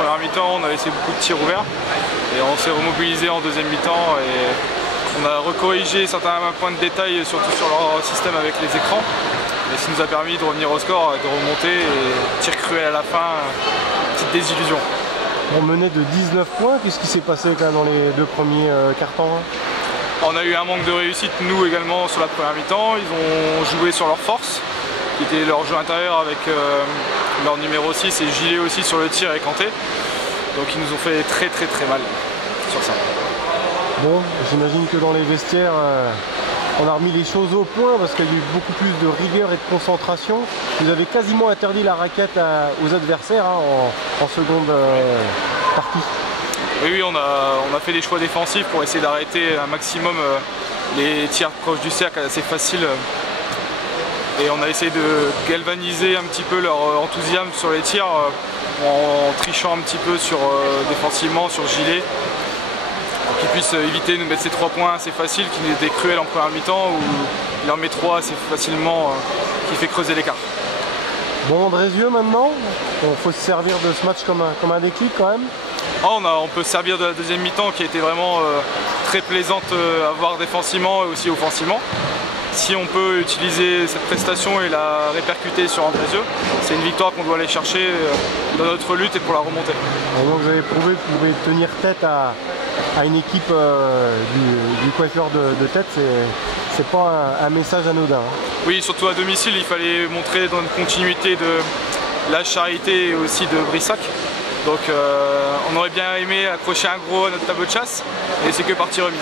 première mi-temps, on a laissé beaucoup de tirs ouverts et on s'est remobilisé en deuxième mi-temps et on a recorrigé certains points de détail, surtout sur leur système avec les écrans. Et ça nous a permis de revenir au score, de remonter et tir cruel à la fin, petite désillusion. On menait de 19 points, qu'est-ce qui s'est passé quand même dans les deux premiers cartons? On a eu un manque de réussite, nous également, sur la première mi-temps. Ils ont joué sur leur force, qui était leur jeu intérieur avec leur numéro 6 et Gilet aussi sur le tir et Kanté. Donc ils nous ont fait très mal sur ça. Bon, j'imagine que dans les vestiaires, on a remis les choses au point parce qu'il y a eu beaucoup plus de rigueur et de concentration. Vous avez quasiment interdit la raquette aux adversaires en seconde partie. Oui, on a fait des choix défensifs pour essayer d'arrêter un maximum les tirs proches du cercle assez faciles. Et on a essayé de galvaniser un petit peu leur enthousiasme sur les tirs en trichant un petit peu défensivement sur Gilet. Pour qu'ils puissent éviter de nous mettre ces 3 points assez faciles qui étaient cruels en première mi-temps où il en met 3 assez facilement qui fait creuser l'écart. Bon, Andrézieux maintenant, il faut se servir de ce match comme un déclic quand même. On peut se servir de la deuxième mi-temps qui a été vraiment très plaisante à voir défensivement et aussi offensivement. Si on peut utiliser cette prestation et la répercuter sur Andrézieux, c'est une victoire qu'on doit aller chercher dans notre lutte et pour la remonter. Et donc vous avez prouvé que vous pouvez tenir tête à une équipe du coiffeur de tête, c'est pas un message anodin. Oui, surtout à domicile, il fallait montrer dans une continuité de la Charité et aussi de Brissac. Donc on aurait bien aimé accrocher un gros à notre tableau de chasse et c'est que partie remise.